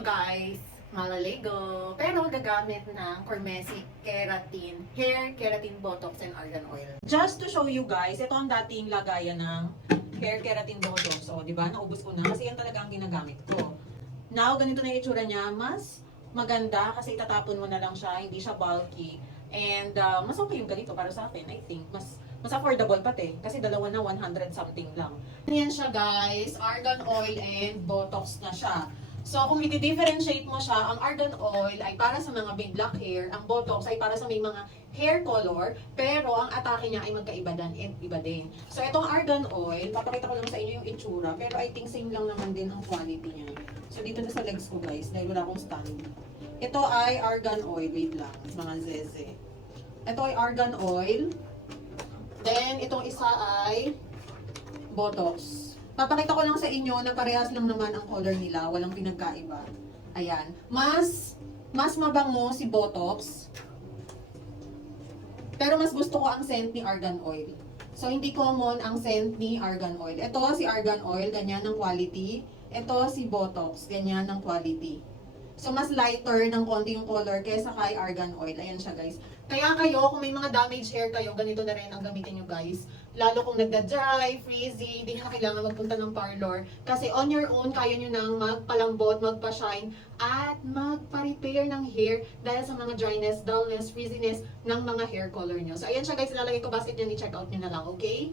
to guys, malaligo, pero gagamit ng Cormesic Keratin, Hair Keratin Botox and Argan Oil. Just to show you guys, ito ang dating lagayan ng Hair Keratin Botox. O, di ba? Naubos ko na kasi yan talaga ang ginagamit ko. Now, ganito na yung itsura niya. Mas maganda kasi itatapon mo na lang siya, hindi siya bulky. And mas okay yung ganito para sa akin, I think. Mas affordable pati kasi dalawa na 100 something lang. Yan siya guys, Argan Oil and Botox na siya. So, kung i-differentiate mo siya, ang Argan Oil ay para sa mga big black hair, ang Botox ay para sa may mga hair color, pero ang atake niya ay magkaiba iba din. So, itong Argan Oil, papakita ko lang sa inyo yung itsura, pero I think same lang naman din ang quality niya. So, dito na sa legs ko guys, dahil wala akong stand. Ito ay Argan Oil, wait lang, mga zeze. Ito ay Argan Oil, then itong isa ay Botox. Papakita ko lang sa inyo na parehas lang naman ang color nila, walang pinagkaiba. Ayan. Mas mabango si Botox. Pero mas gusto ko ang scent ni Argan Oil. So, hindi common ang scent ni Argan Oil. Ito si Argan Oil, ganyan ng quality. Ito si Botox, ganyan ng quality. So, mas lighter ng konti yung color kaysa kay Argan Oil. Ayan siya, guys. Kaya kayo, kung may mga damaged hair kayo, ganito na rin ang gamitin nyo, guys. Lalo kung nagda-dry, frizzy, hindi nyo na kailangan magpunta ng parlor. Kasi on your own, kaya nyo nang magpalambot, magpa-shine, at magpa-repair ng hair dahil sa mga dryness, dullness, frizziness ng mga hair color nyo. So, ayan siya, guys. Ilalagay ko basket nyo, i-check out nyo na lang, okay?